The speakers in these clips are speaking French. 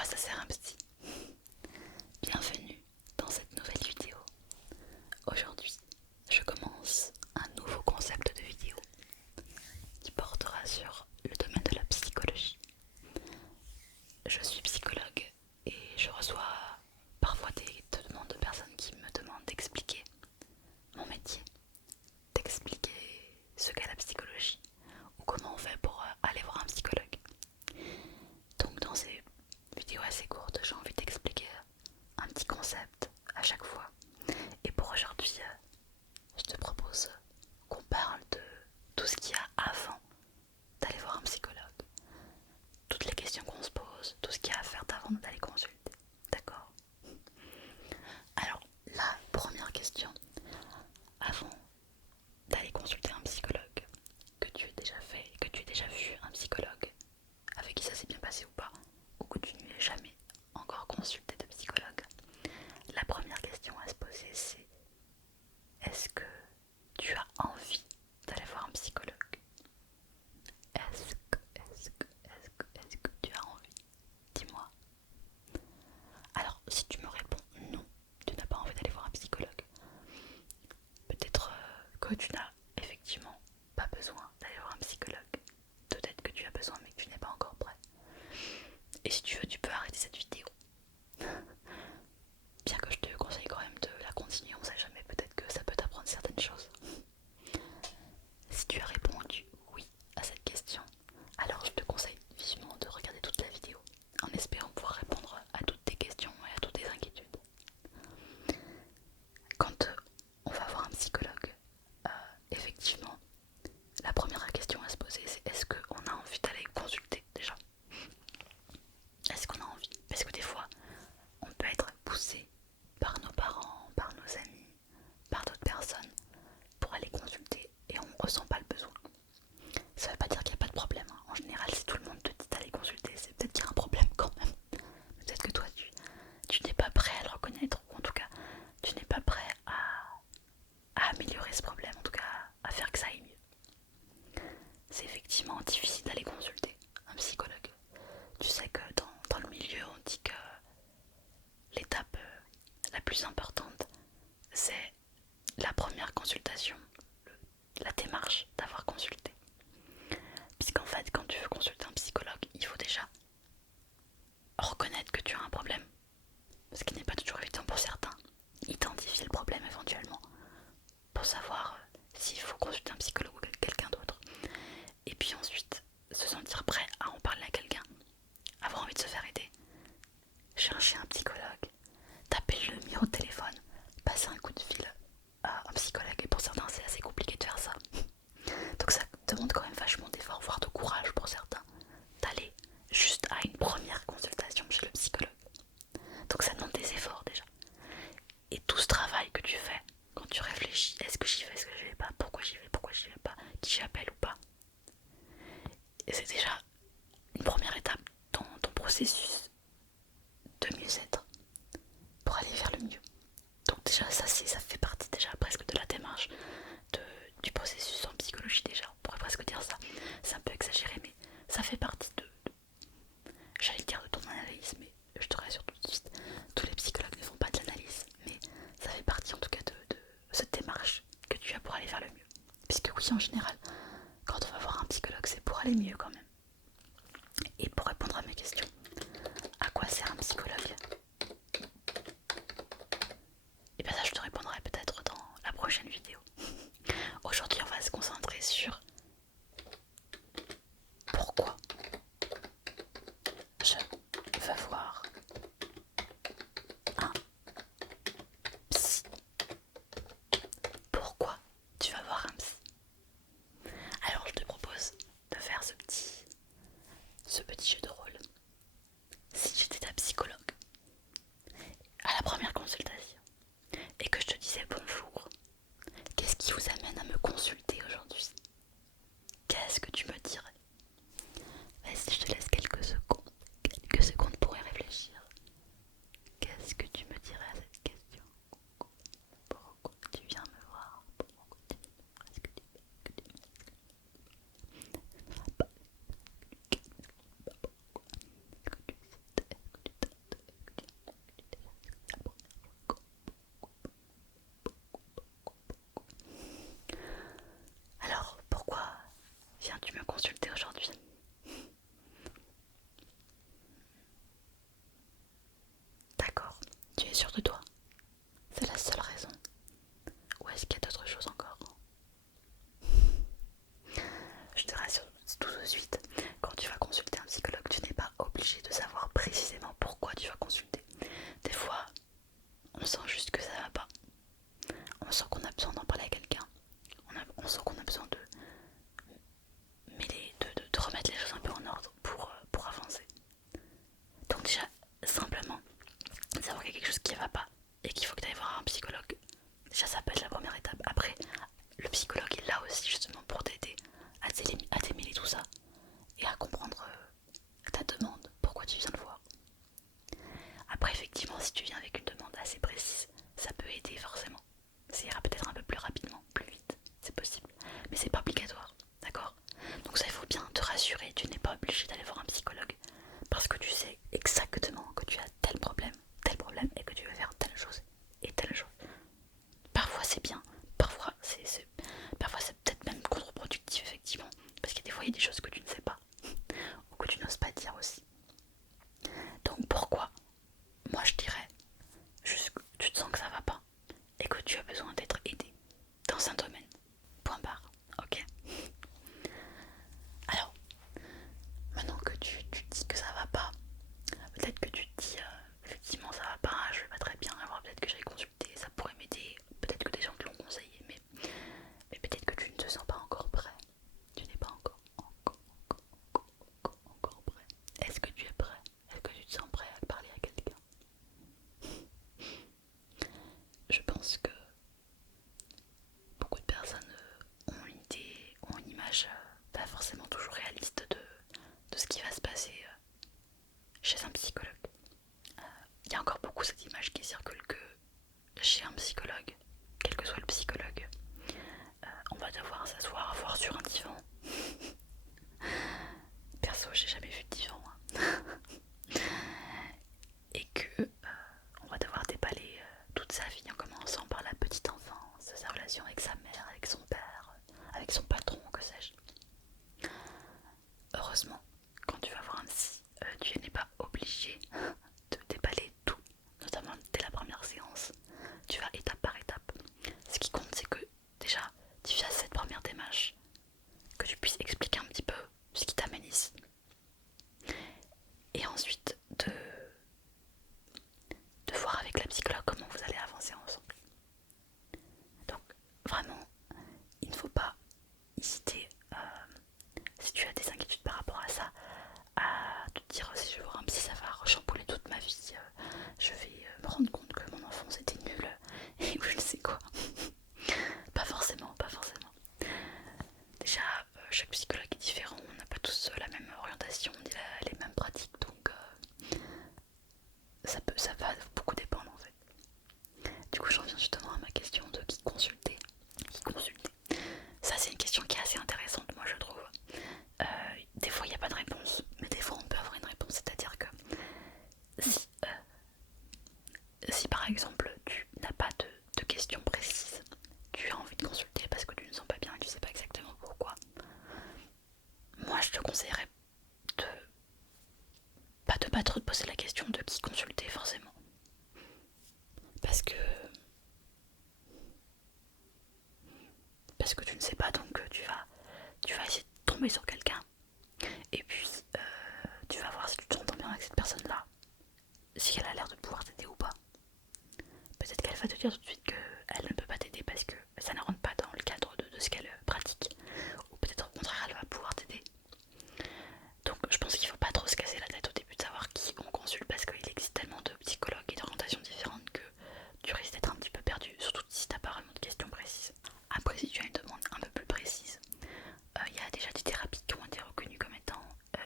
quoi ça sert un psy? Bienvenue dans cette nouvelle vidéo. Aujourd'hui, je commence un nouveau concept de vidéo qui portera sur le domaine de la psychologie. Je suis psychologue et je reçois parfois des demandes de personnes qui me demandent d'expliquer mon métier, d'expliquer ce qu'est la psychologie ou comment on fait pour aller voir un psychologue. Donc dans ces vidéos assez courtes, j'ai envie d'expliquer un petit concept à chaque fois. Et pour aujourd'hui, je te propose qu'on parle de tout ce qu'il y a avant d'aller voir un psychologue. Toutes les questions qu'on se pose, tout ce qu'il y a à faire avant d'aller consulter. D'accord? Alors, la première question, avant d'aller consulter un psychologue, que tu aies déjà fait, que tu aies déjà vu un psychologue avec qui ça s'est bien passé ou pas, ou que tu n'aies jamais encore consulté de psychologue, la première question à se poser c'est: est-ce que tu as envie d'aller voir un psychologue? Est-ce que tu as envie? Dis-moi. Alors, si tu me réponds non, tu n'as pas envie d'aller voir un psychologue, peut-être que tu n'as effectivement pas besoin d'aller voir un psychologue. Peut-être que tu as besoin mais que tu n'es pas encore prêt. Et si tu veux, tu peux arrêter cette vidéo. Bien que je te conseille quand même de la continuer, on sait jamais, peut-être que ça peut t'apprendre certaines choses. Si tu as répondu oui à cette question, alors je te conseille vivement de regarder toute la vidéo en espérant pouvoir répondre à toutes tes questions et à toutes tes inquiétudes. Quand on va voir un psychologue, effectivement, la première question à se poser c'est: est-ce qu'on a envie d'aller consulter déjà? Est-ce qu'on a envie? Parce que des fois, on peut être poussé par nos parents, par nos amis, par d'autres personnes pour aller consulter et on ne ressent pas le besoin. Ça veut pas dire qu'il n'y a pas de problème, hein. En général, si tout le monde te dit d'aller consulter, c'est peut-être qu'il y a un problème quand même. Peut-être que toi, tu n'es pas prêt à le reconnaître, ou en tout cas, tu n'es pas prêt à améliorer ce problème, en tout cas à faire que ça aille mieux. C'est effectivement difficile d'aller consulter un psychologue. Tu sais que dans le milieu, on dit que l'étape la plus importante, c'est la première consultation, la démarche d'avoir consulté. Puisqu'en fait, quand tu veux consulter un psychologue, il faut déjà reconnaître que tu as un problème, ce qui n'est pas toujours évident pour certains. Identifier le problème éventuellement, pour savoir s'il faut consulter un psychologue ou quelqu'un d'autre. Et puis ensuite, se sentir prêt à en parler à quelqu'un, avoir envie de se faire aider, chercher un psychologue, taper le numéro de téléphone, passer un coup de fil à un psychologue. Et pour certains, c'est assez compliqué de faire ça. Donc ça demande quand même vachement d'efforts, voire de courage pour certains, d'aller juste à une première consultation chez le psychologue. Donc ça demande des efforts déjà. Et tout ce travail que tu fais, quand tu réfléchis, est-ce que j'y vais, est-ce que j'y vais pas, pourquoi j'y vais pas, qui j'appelle ou pas. Et c'est déjà une première étape dans ton processus de mieux-être pour aller vers le mieux. Donc déjà ça fait partie déjà presque de la démarche du processus en psychologie déjà. On pourrait presque dire ça. C'est un peu exagéré mais ça fait partie j'allais dire de ton analyse, mais je te rassure tout de suite, tous les psychologues ne font pas de l'analyse, mais ça fait partie en tout cas de cette démarche que tu as pour aller vers le mieux. Puisque oui, en général, quand on va voir un psychologue, c'est pour aller mieux quand même. Et pour répondre à mes questions, à quoi sert un psychologue? Et bien ça, je te répondrai peut-être dans la prochaine vidéo. Aujourd'hui, on va se concentrer sur pourquoi je veux voir un psy. Pourquoi tu vas voir un psy? Alors je te propose de faire ce petit jeu de rôle a des choses que tu ne sais pas ou que tu n'oses pas dire aussi. Donc pourquoi moi je dirais juste que tu te sens que ça va pas et que tu as besoin d'être aidé dans un domaine. Point barre. Ok. Alors, maintenant que tu te dis que ça va pas, peut-être que tu te dis effectivement ça va pas, je vais pas très bien, alors peut-être que j'aille consulter, ça pourrait m'aider, peut-être que des gens te l'ont conseillé, mais peut-être que tu ne te sens pas encore prêt. Tu n'es pas encore prêt. Est-ce que tu es prêt? Est-ce que tu te sens prêt à parler à quelqu'un? Je pense que beaucoup de personnes ont une idée, ont une image pas forcément toujours réaliste de ce qui va se passer chez un psychologue. Il y a encore beaucoup cette image qui circule que chez un psychologue, quel que soit le psychologue, on va devoir s'asseoir, voire sur un divan. Perso, j'ai jamais vu de divan, hein. Et que on va devoir déballer toute sa vie en commençant par la petite enfance, sa relation avec sa mère, avec son père, avec son patron, que sais-je. Heureusement, quand tu vas voir un psy, tu n'es pas obligé de déballer tout, notamment dès la première séance. Tu vas étape par étape. Ce qui compte, c'est que déjà, tu fasses cette première démarche, que tu puisses expliquer un petit peu ce qui t'amène ici. Et ensuite, de voir avec la psychologue comment vous allez avancer ensemble. Donc, vraiment, il ne faut pas hésiter, si tu as des inquiétudes par rapport à ça, à te dire si je vais voir un psy, ça va rechambouler toute ma vie, je vais me rendre compte que mon enfance était nulle, et je ne sais quoi. Pas forcément, pas forcément. Déjà, chaque psychologue est différent, on n'a pas tous la même orientation, ni les mêmes pratiques, donc ça va beaucoup dépendre en fait. Du coup, j'en viens justement à ma question de qui consulter. Qui consulter. Ça, c'est une question qui est assez intéressante, moi je trouve. Des fois, il n'y a pas de réponse, mais des fois, on peut avoir une réponse. C'est-à-dire que si par exemple, tu n'as pas de questions précises, tu as envie de consulter parce que tu ne sens pas bien et tu ne sais pas exactement pourquoi, moi, je te conseillerais de pas trop te poser la question de qui consulter forcément. Parce que tu ne sais pas, donc tu vas essayer de tomber sur quelqu'un et puis tu vas voir si tu t'entends bien avec cette personne là, si elle a l'air de pouvoir t'aider ou pas. Peut-être qu'elle va te dire tout de suite qu'elle ne peut pas t'aider parce que ça ne rentre pas dans le cadre de ce qu'elle pratique, ou peut-être au contraire elle va pouvoir t'aider. Donc je pense qu'il ne faut pas trop se casser la tête au début de savoir qui on consulte, parce qu'il existe tellement de psychologues et d'orientations différentes que tu risques d'être un petit peu perdu, surtout si tu n'as pas vraiment de questions précises. Après, si tu as une demande un peu plus précise, il y a déjà des thérapies qui ont été reconnues comme étant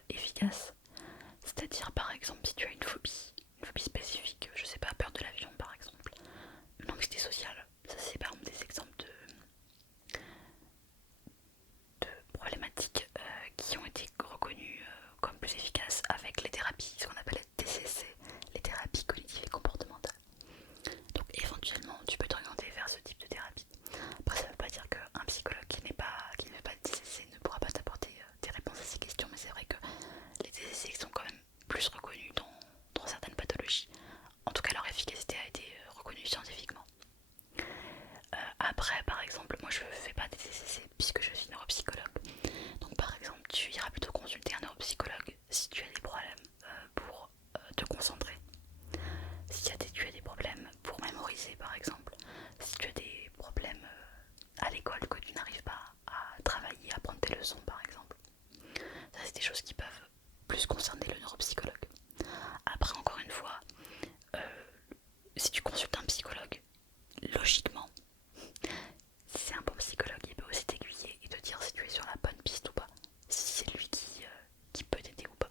efficaces. C'est-à-dire par exemple si tu as une phobie spécifique, je sais pas, peur de l'avion par exemple, une anxiété sociale, ça c'est par exemple des exemples de problématiques qui ont été reconnues comme plus efficaces avec les thérapies, ce qu'on appelle les TCC, les thérapies cognitives et comportementales. Donc éventuellement tu peux t'orienter vers ce type de thérapie. Après ça veut pas dire qu'un psychologue qui ne fait pas de TCC ne pourra pas t'apporter des réponses à ces questions, mais c'est vrai que les TCC sont quand même plus reconnus dans certaines pathologies. En tout cas leur efficacité a été reconnue scientifiquement. Après par exemple, moi je fais pas des TCC puisque je suis neuropsychologue. Donc par exemple tu iras plutôt consulter un neuropsychologue si tu as des problèmes pour te concentrer. Si tu as des problèmes pour mémoriser par exemple. Si tu as des problèmes à l'école que tu n'arrives pas à travailler, à prendre tes leçons par exemple. Ça c'est des choses qui peuvent plus concerner le neuropsychologue. Après encore une fois, si tu consultes un psychologue, logiquement, si c'est un bon psychologue, il peut aussi t'aiguiller et te dire si tu es sur la bonne piste ou pas. Si c'est lui qui peut t'aider ou pas.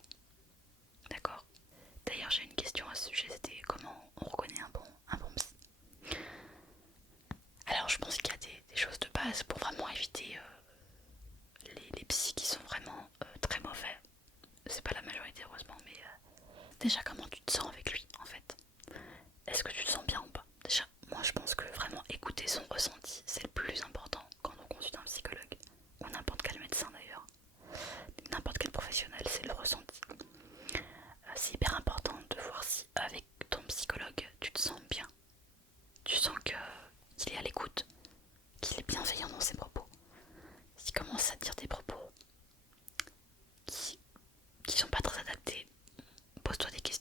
D'accord? D'ailleurs j'ai une question à ce sujet, c'était comment on reconnaît un bon psy. Alors je pense qu'il y a des choses de base pour vraiment éviter les psys qui sont vraiment très mauvais. C'est pas la majorité heureusement, mais déjà comment tu te sens avec lui en fait. Est-ce que tu te sens bien ou pas? Déjà, moi je pense que vraiment écouter son ressenti, c'est le plus important quand on consulte un psychologue, ou n'importe quel médecin d'ailleurs.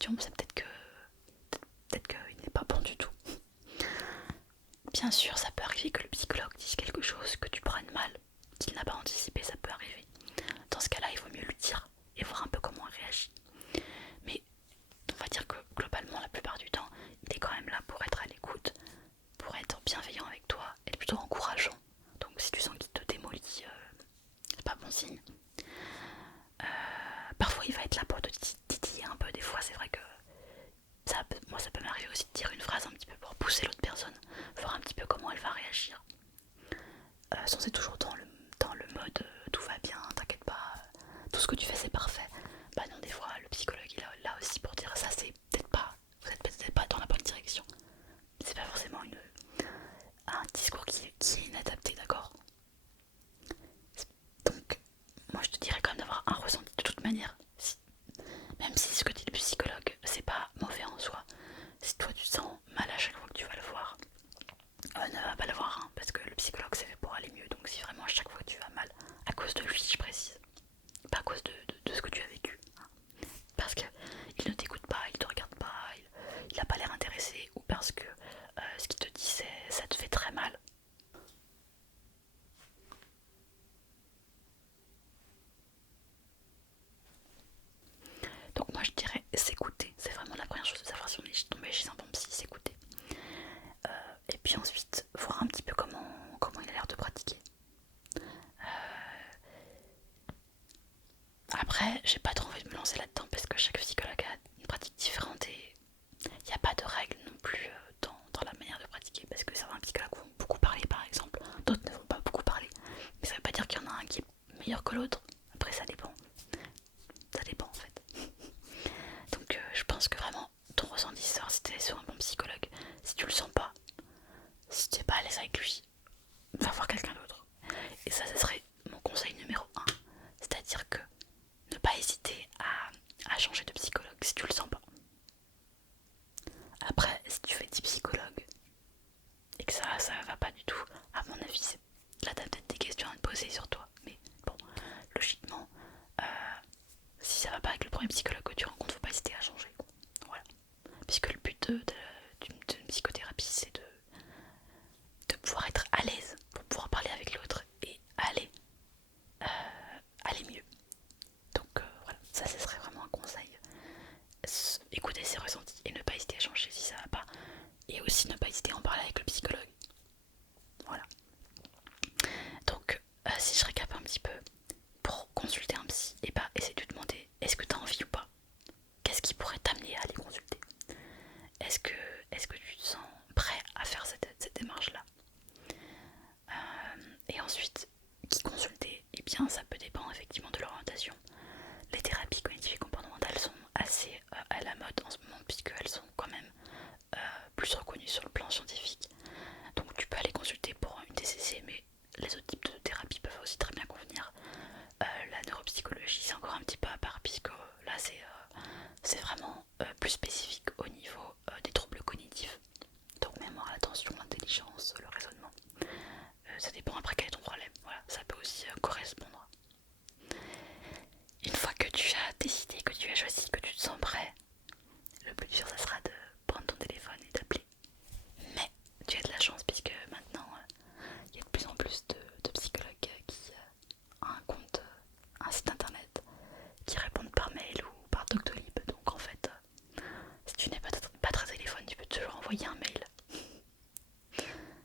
question, c'est peut-être qu'il n'est pas bon du tout. Bien sûr, ça peut arriver que le psychologue dise quelque chose que tu prennes mal, qu'il n'a pas anticipé, ça peut arriver. Dans ce cas-là, il vaut mieux lui dire et voir un peu comment il réagit. Mais on va dire que globalement, la plupart du temps, il est quand même là pour être à l'écoute, pour être bienveillant avec toi, être plutôt encourageant. Donc si tu sens qu'il te démolit, c'est pas bon signe. Parfois il va être là pour te titiller un peu, des fois c'est vrai que moi ça peut m'arriver aussi de dire une phrase un petit peu pour pousser l'autre personne, voir un petit peu comment elle va réagir. Sans être toujours dans le mode tout va bien, t'inquiète pas, tout ce que tu fais c'est parfait. Bah non, des fois le psychologue il est là aussi pour dire ça c'est peut-être pas, vous êtes peut-être pas dans la bonne direction. C'est pas forcément un discours qui est inadapté, d'accord? Donc moi je te dirais quand même d'avoir un ressenti de toute manière. Même si ce que dit le psychologue c'est pas mauvais en soi, si toi tu te sens mal à chaque fois que tu vas le voir, ne va pas le voir, hein, parce que le psychologue c'est fait pour aller mieux. Donc si vraiment à chaque fois que tu vas mal, à cause de lui je précise, pas à cause de ce que tu as vécu, hein, parce qu'il ne t'écoute pas, il te regarde pas, il a pas l'air intéressé, ou parce que ce qu'il te dit ça te fait très mal. Donc moi je dirais s'écouter, c'est vraiment la première chose de savoir si on est tombé chez un bon psy, s'écouter. Et puis ensuite voir un petit peu comment il a l'air de pratiquer. Après j'ai pas trop envie de me lancer là-dedans parce que chaque psychologue a une pratique différente et il n'y a pas de règles non plus dans la manière de pratiquer, parce que certains psychologues vont beaucoup parler par exemple, d'autres ne vont pas beaucoup parler, mais ça veut pas dire qu'il y en a un qui est meilleur que l'autre. Après ça dépend en fait. Donc je pense que vraiment ton ressenti sort si t'es sur un bon psychologue. Si tu le sens pas, si t'es pas à l'aise avec lui, va voir quelqu'un d'autre. Et ça, ce serait mon conseil numéro 1. C'est-à-dire que ne pas hésiter à changer de psychologue si tu le sens pas. Après, si tu fais 10 psychologues et que ça va pas du tout, à mon avis, là t'as peut-être des questions à te poser sur toi. Mais bon, logiquement, si ça va pas avec le premier psychologue que tu rencontres, faut pas hésiter à changer. Voilà. Puisque le but d'une psychothérapie, c'est de pouvoir être à l'aise pour pouvoir parler avec l'autre et aller mieux. Donc voilà, ça ce serait vraiment un conseil. Écouter ses ressentis et ne pas hésiter à changer si ça va pas. Et aussi ne pas hésiter à en parler avec le psychologue. Voilà. Donc si je récap un petit peu, pour consulter un psy, et bah essaie de te demander est-ce que tu as envie ou pas. Qu'est-ce qui pourrait t'amener à aller consulter? Est-ce que tu te sens prêt à faire cette démarche-là? Et ensuite, qui consulter? Eh bien ça peut dépendre effectivement de l'orientation. Les thérapies cognitives et comportementales sont assez à la mode en ce moment puisqu'elles sont quand même plus reconnues sur le plan scientifique. Donc tu peux aller consulter pour une TCC, mais les autres types de thérapies peuvent aussi très bien convenir. La neuropsychologie c'est encore un petit peu à part puisque là c'est vraiment plus spécifique au niveau des troubles cognitifs. Donc mémoire, l'attention, l'intelligence, le raisonnement. Ça dépend après quel est ton problème. Voilà, ça peut aussi correspondre. Une fois que tu as décidé, que tu as choisi, que tu te sens prêt, le plus dur ça sera de prendre ton téléphone et d'appeler. Mais tu as de la chance puisque maintenant il y a de plus en plus de psychologues qui ont un compte, un site internet, qui répondent par mail ou par Doctolib. Donc en fait, si tu n'es pas très téléphone, tu peux toujours envoyer un mail.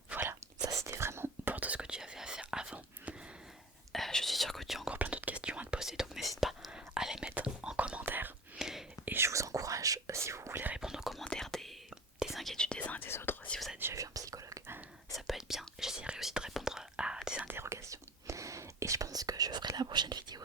Voilà, ça c'était vraiment pour tout ce que tu avais à faire avant. Je suis sûre que tu as encore plein d'autres questions à te poser, donc n'hésite pas à les mettre en commentaire. Et je vous encourage, si vous voulez répondre aux commentaires des inquiétudes des uns et des autres, si vous avez déjà vu un psychologue, ça peut être bien. J'essaierai aussi de répondre à des interrogations. Et je pense que je ferai la prochaine vidéo